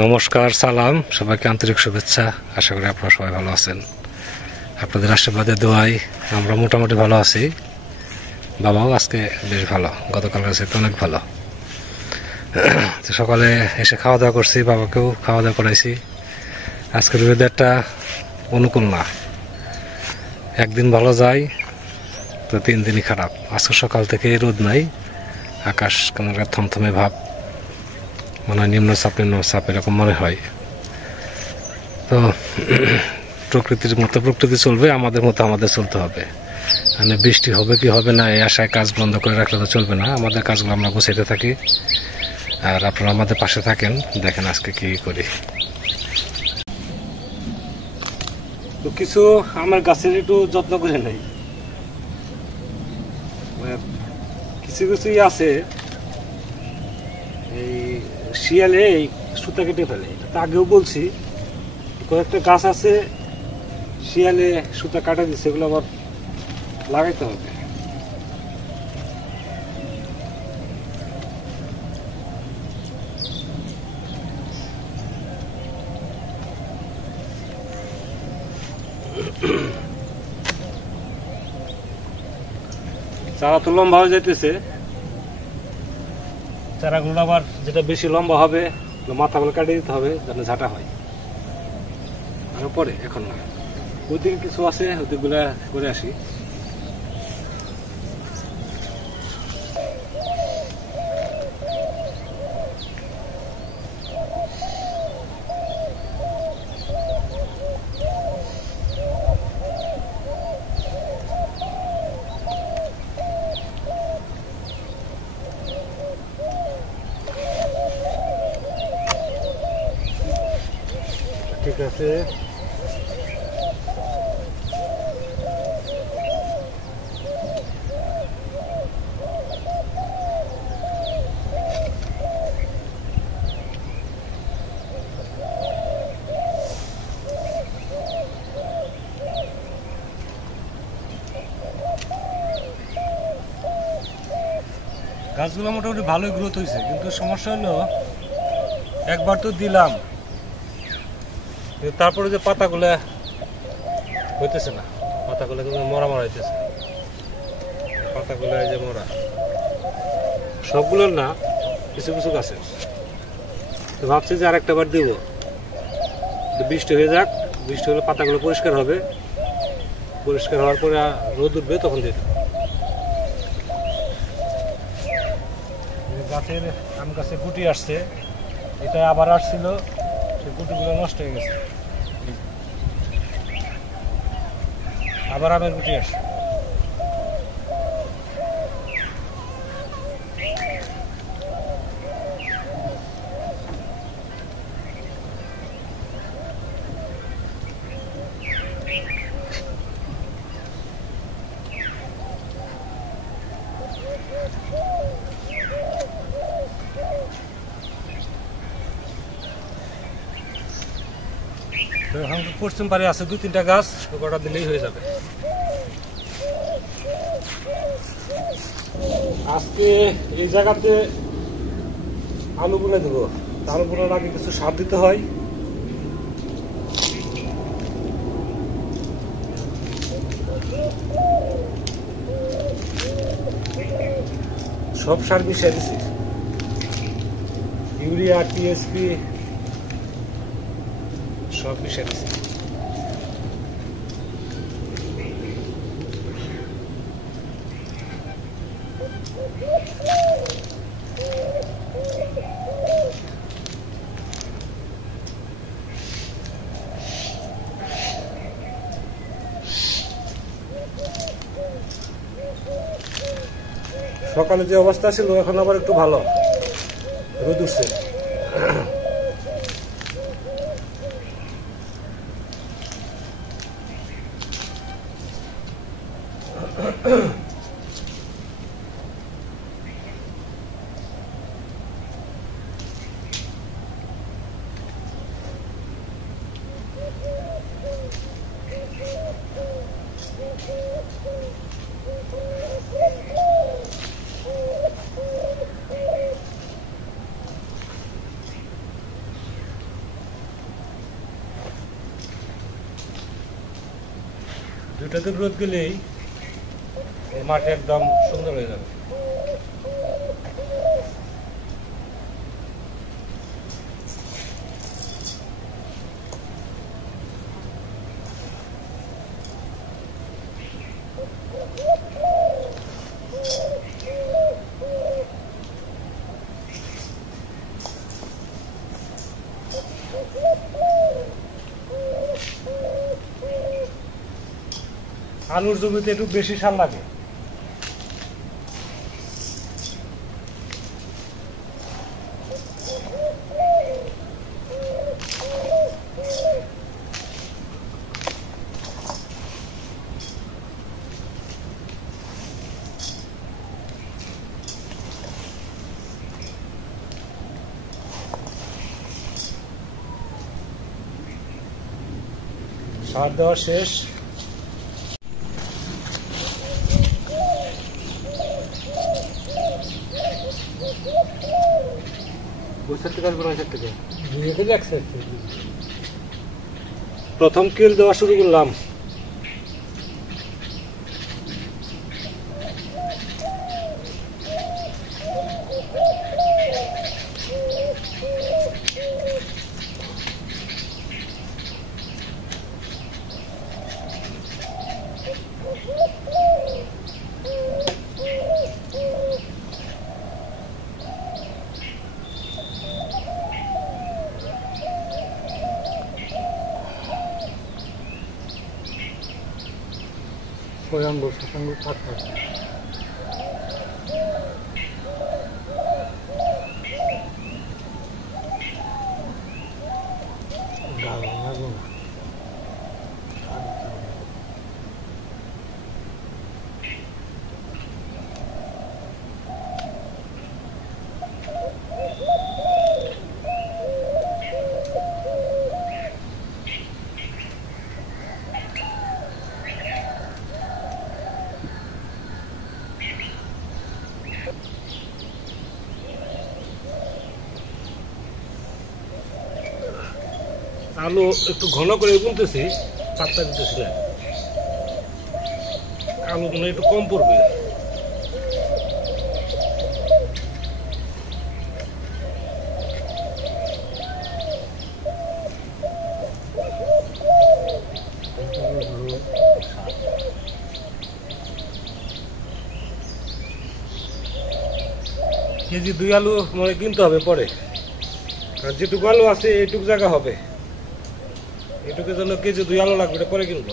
নমস্কার, সালাম, সবাইকে আন্তরিক শুভেচ্ছা। আশা করি আপনারা সবাই ভালো আছেন। আপনাদের আশীর্বাদে দোয়াই আমরা মোটামুটি ভালো আছি। বাবাও আজকে বেশ ভালো, গতকালের সাথে অনেক ভালো। তো সকালে এসে খাওয়া দাওয়া করছি, বাবাকেও খাওয়া দাওয়া করাইছি। আজকের ওয়েদারটা অনুকূল না, একদিন ভালো যায় তো 3 দিনই খারাপ। আজকে সকাল থেকে রোদ নাই, আকাশ কেমন একটা থমথমে ভাব, মনে হয় নিম্নচাপ এরকম মনে হয়। তো প্রকৃতির মতো প্রকৃতি চলবে, আমাদের মতো আমাদের চলতে হবে। মানে বৃষ্টি হবে কি হবে না এই আশায় কাজ বন্ধ করে রাখলে তো চলবে না। আমাদের কাজগুলো আমরা গুছাইতে থাকি, আর আপনারা আমাদের পাশে থাকেন। দেখেন আজকে কি করি। তো কিছু আমার গাছের একটু যত্ন করে নেই, কিছু কিছুই আছে এই শিয়ালে এই সুতা কেটে ফেলে। এটা আগেও বলছি, কয়েকটা গাছ আছে শিয়ালে সুতা কাটা দিচ্ছে, এগুলো আবার লাগাইতে হবে। চারা তো লম্বা হয়ে যাইতেছে, চারাগুলো আবার যেটা বেশি লম্বা হবে মাথাগুলো কাটিয়ে দিতে হবে যেন ঝাঁটা হয়। আর পরে এখন না, ওইদিকে কিছু আছে, ওইদিকগুলা করে আসি। ঠিক আছে, গাছগুলো মোটামুটি ভালোই গ্রোথ হয়েছে, কিন্তু সমস্যা হলো একবার তো দিলাম, তারপরে যে পাতাগুলো হইতেছে না, পাতাগুলো কিন্তু মরা হইতেছে। পাতাগুলো এই যে মরা, সবগুলোর না, কিছু কিছু গাছের। তো ভাবছি যে আরেকটা বার দিব, বৃষ্টি হয়ে যাক, বৃষ্টি হলে পাতাগুলো পরিষ্কার হবে, পরিষ্কার হওয়ার পরে রোদ উঠবে তখন দিয়ে দেবো। গাছের আম গাছে গুটি আসছে, এটা আবার আসছিল, সেই গুটিগুলো নষ্ট হয়ে গেছে, আবার আমের গুটি আসছে। এখন পশ্চিম পারে আছে 2-3টা গাছ, গোটা দিলেই হয়ে যাবে। আজকে এই জায়গাতে আলু বুনে দেবো। আলু বোনার আগে কিছু সার দিতে হয়। সব সার মিশিয়ে দিছি, ইউরিয়া, টিএসপি সব মিশিয়ে দিছি। সকালে যে অবস্থা ছিল এখন আবার একটু ভালো, রোদ উঠছে। দুটাতে রোদ গেলেই এই মাটি একদম সুন্দর হয়ে যাবে। আলুর জমিতে একটু বেশি সার লাগে। সার দেওয়া শেষ। প্রথম কিল দেওয়া শুরু করলাম। আলু একটু ঘন করে বুনতেছি, পাত্তা দিতেছি না, আলু মনে একটু কম পড়বে। কেজি 2 আলু মনে কিনতে হবে পরে, আর যেটুকু আলু আছে এইটুকু জায়গা হবে, এটুকুর জন্য কেজি 2 আলু লাগবে, পরে কিনবো।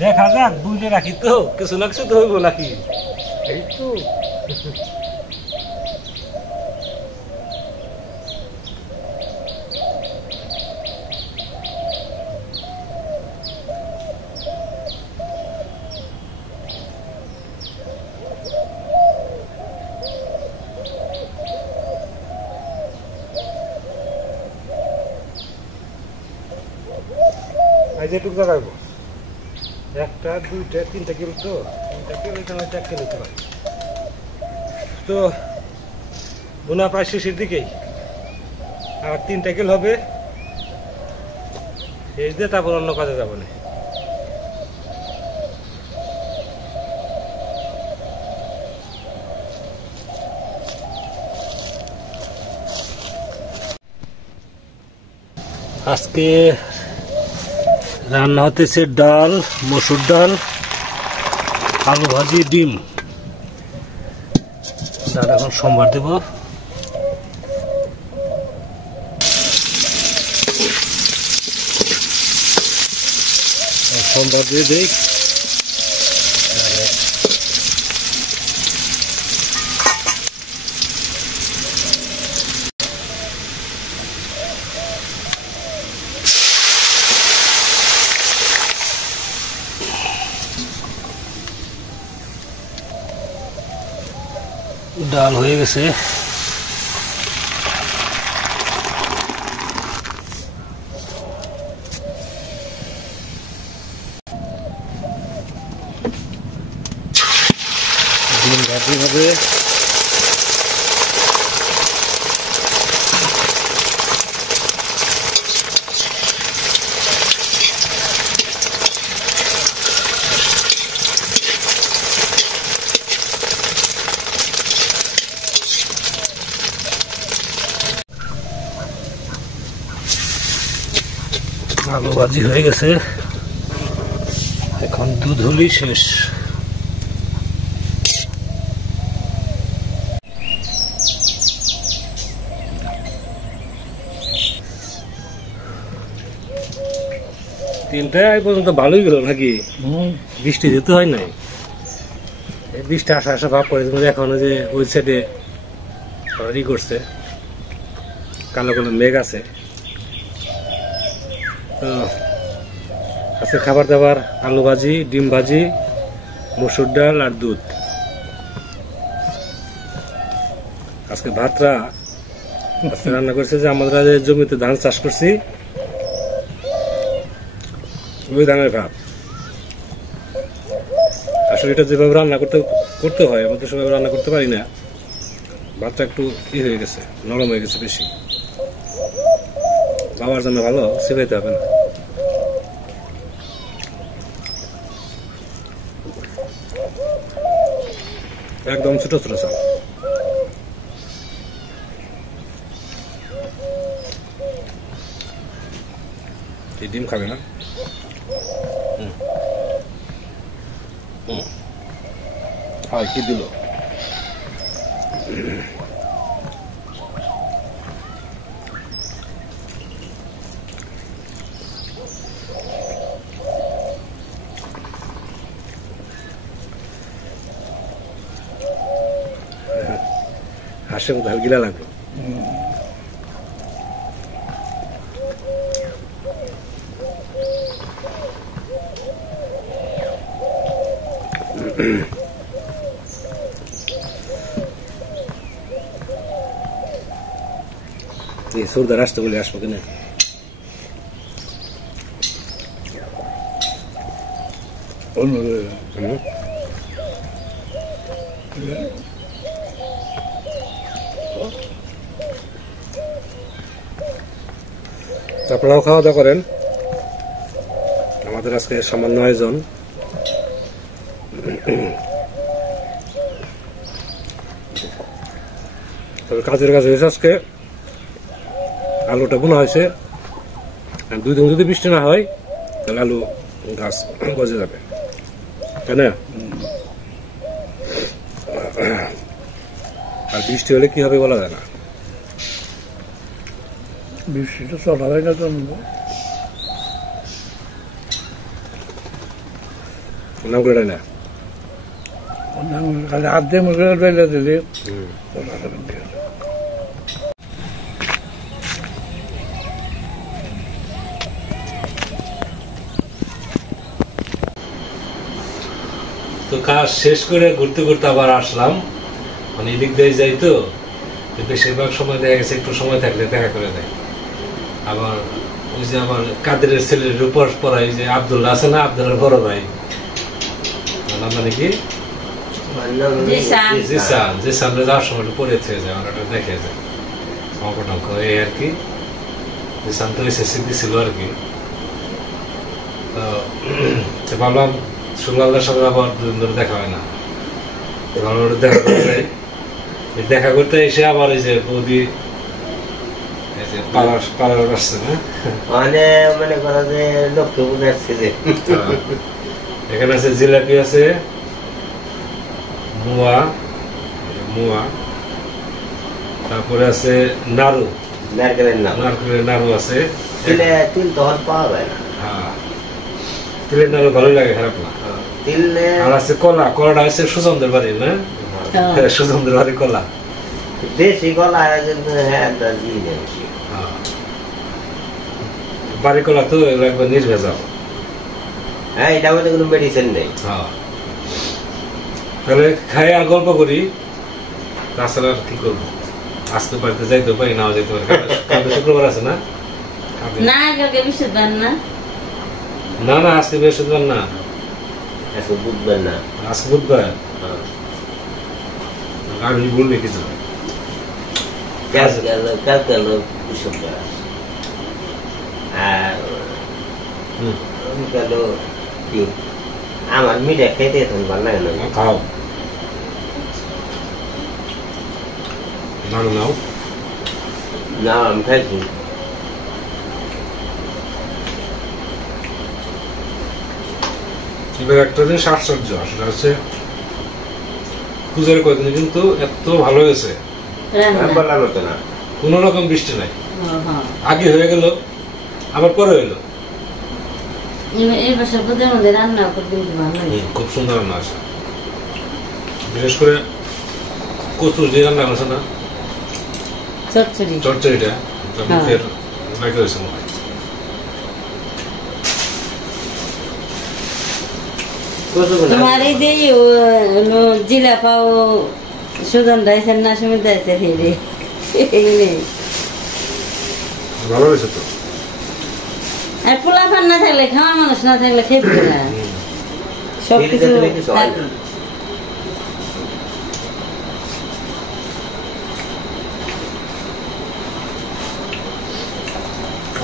দেখা যাক, বুঝে রাখি তো, কিছু না কিছু তো হইব নাকি। এই তো যেটুকু জায়গায় 1টা 2টা 3টা কিলো, তো 3টা কিলো এখানে 1 কিলো নিতে পারি। তো বোনা প্রায় শেষের দিকেই, আর 3টা কিলো হবে, এই দিয়ে তারপর অন্য কাজে যাবো না। আজকে রান্না হতেছে ডাল, মসুর ডাল, আলু ভাজি, ডিম। ডাল এখন সোমবার দেব। সোমবার দিয়ে দেই। ডাল হয়ে গেছে। ডিম ভাজি হবে। আলু ভাজি হয়ে গেছে, এখন দুধ হলেই শেষ। তিনটা এই পর্যন্ত ভালোই গেল নাকি? বৃষ্টি যেতে হয় নাই, বৃষ্টি আসা আসা ভাব করে। এখন যে ওই সাইডে ই করছে, কালো কালো মেঘ আছে। তো আজকে খাবার দাবার আলু ভাজি, ডিম ভাজি, মসুর ডাল আর দুধ। আজকে ভাতটা আজকে রান্না করছে যে আমরা যে জমিতে ধান চাষ করছি ওই ধানের ভাত। আসলে এটা যেভাবে রান্না করতে হয় আমরা তো সেভাবে রান্না করতে পারি না। ভাতটা একটু ই হয়ে গেছে, নরম হয়ে গেছে বেশি। বাবার জন্য ভালো, সিবাইতে হবে না। একদম ছোট ছোট চাল। ডিম খাবে না? কি দিল? হাসে মতো গিলা লাগলো। সর্দার আসতে বলে আসবো কিনা? আপনারাও খাওয়া দাওয়া করেন। আমাদের আজকে সামান্য আয়োজন। তবে কাজের কাজ হয়েছে আজকে। আলুটা বোনা হয়েছে, 2 দিন যদি বৃষ্টি না হয় তাহলে আলু গাছ গজে যাবে, তাই না? আর বৃষ্টি হলে কি হবে বলা যায় না। বৃষ্টিটা চলা হয় না তো নাম করে না, খালি হাত দিয়ে মুখে বেলে দিলে তো কাজ শেষ করে ঘুরতে ঘুরতে আবার আসলাম। মানে এদিক দিয়ে যাই তো বেশিরভাগ সময় দেখা গেছে একটু সময় থাকলে দেখা করে দেয়। আবার ওই যে আমার কাদেরের ছেলের রূপর পড়াই যে আব্দুল্লাহ আছে না, আব্দুল্লাহর বড় ভাই, মানে কি যে সামনে যাওয়ার সময় পড়েছে যে আমার ওটা দেখে যায় অঙ্ক টঙ্ক এই আর কি। যে সামনে এসএসসি দিছিল আর কি। তো ভাবলাম সুলালদার সাথে আবার 2 দিন ধরে দেখা হয় না, দেখা করতে দেখা করতে এসে আবার এই যে বৌদি পাড়ার আসছে না, মানে মনে করো যে লক্ষ্য বুঝাচ্ছে যে এখানে আছে জিলাপি আছে, মুয়া, তারপরে আছে নাড়ু, নারকেলের নাড়ু আছে। তিল তো পাওয়া যায় না। হ্যাঁ, তিলের নাড়ু ভালোই লাগে, খারাপ না। আর আছে কলা, কলাটা আছে সুজনদের বাড়ি না, সুজনদের বাড়ি কলা, দেশি কলা কিন্তু বাড়ি কলা তো একবার নির্ভেজাল। হ্যাঁ, এটা মধ্যে কোনো মেডিসিন নেই। তাহলে খাই আর গল্প করি, তাছাড়া আর কি করবো। আজকে বাড়িতে যাইতে পারি, নাও যেতে পারি। কালকে শুক্রবার আছে না? না, কালকে বৃহস্পতিবার না। না না, আজকে বৃহস্পতিবার না, আজকে বুধবার না, আজকে বুধবার। আমি বলবি কিছু কালকে হলো বৃহস্পতিবার। আর হলো কি আমার মিঠা খেতে এখন ভালো লাগে না। খাও, নাড়ু নাও। না, আমি খাইছি। এবার একটা জিনিস আশ্চর্য, সেটা হচ্ছে পূজার কয়েকদিন কিন্তু এত ভালো হয়েছে, রান্না বলার মতো না। কোন রকম বৃষ্টি নাই। হ্যাঁ আগে হয়ে গেল, আবার পরে হইলো। এই বছর বুধের মধ্যে রান্না করতে কিন্তু ভালো হয়েছে। খুব সুন্দর রান্না আছে, বিশেষ করে কচুর যে রান্না আছে না, চচ্চড়ি চচ্চড়িটা মুখের লাগে হয়েছে মনে হয়। তোমার এই যে হলো জিলা পাও সুজন দাইছেন না সুমিত দাইছে হেরে এগুলি ভালো হয়েছে তো। আর পোলা পান না থাকলে খাওয়ার মানুষ না থাকলে খেতে না সবকিছু থাকে।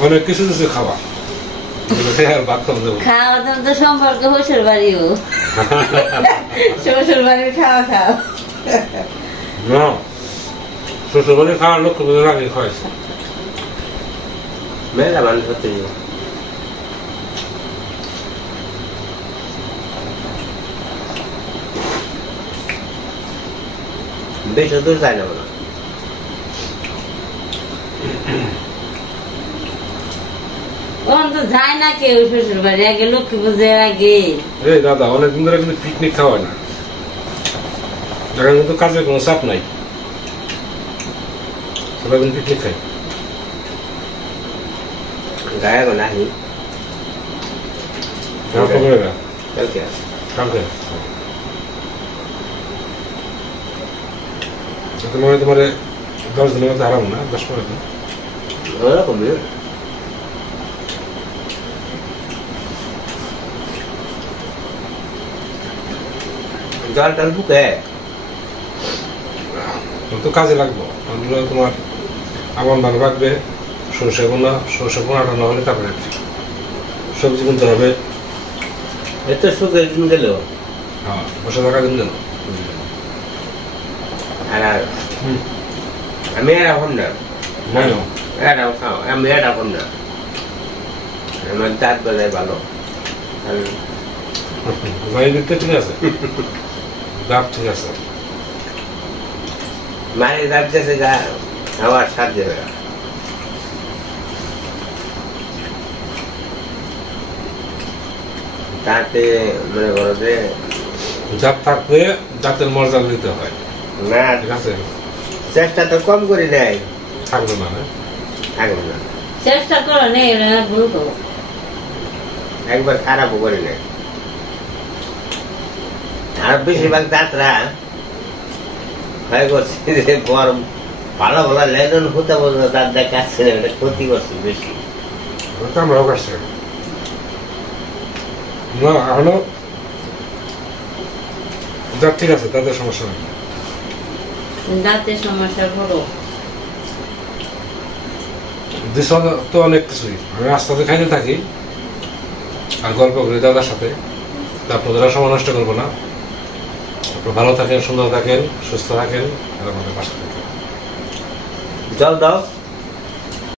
অনেক কিছু কিছু খাওয়া, আর ভাত খাওয়া যাবে না। খাওয়া দাওয়া তো সম্পর্ক শ্বশুর বাড়িও শ্বশুর বাড়ির খাওয়া খাও না, শ্বশুরবাড়ি খাওয়ার লক্ষ্য পুজোর আগে খাওয়াইছে। মেলা মানুষ হচ্ছে বেশি দূর যায় না বলো। ওরকম তো যায় না কেউ শ্বশুর বাড়ি আগে লক্ষ্মী পুজোর আগে। এই দাদা অনেকদিন ধরে কিন্তু পিকনিক খাওয়ায় না, এখন কিন্তু কাজের কোনো চাপ নাই, সবাই কিন্তু পিকনিক খাই। গায়ে গো নাহি কালকে কালকে তোমার 10 দিনের মধ্যে হারাম না, 10-15 দিন। ওরকম জল টল বুকে তো কাজে লাগবো, ওগুলো তোমার আমন ধান রাখবে, সরষে বোনাটা না হলে তারপরে সবজি কিনতে হবে। এত সুখের দিন গেল। হ্যাঁ, বসে থাকা দিন গেল। আর আমি এরকম না, নাই এটাও খাও, আমি এরকম না, আমার দাঁত বাজায় ভালো। গাড়ি দিতে ঠিক আছে, দাঁত ঠিক আছে, মায়ের দাঁত গেছে গা আমার সাহায্য হয়ে তাতে মনে করো যে দাঁত থাকলে দাঁতের মর্যাদা দিতে হয়। না ঠিক আছে, চেষ্টা তো কম করি নাই, থাকবে না, থাকবে না, চেষ্টা করো নেই ভুল করো। একবার খারাপও করি নাই। আর বেশিরভাগ দাঁতরা হয় করছে যে গরম ভালো ভালো লেজন হতে বলতো দাঁত দেখাচ্ছে না, এটা ক্ষতি করছে বেশি। ওটা আমরাও কাছে না, এখনো দাঁত ঠিক আছে, তাদের সমস্যা নেই। দাঁতের সমস্যা বড় দিস তো অনেক কিছুই, আমি রাস্তাতে খাইতে থাকি আর গল্প করি দাদার সাথে। আপনাদের সময় নষ্ট করবো না, আপনারা ভালো থাকেন, সুন্দর থাকেন, সুস্থ থাকেন, আর আমাদের পাশে থাকেন। জল দাও।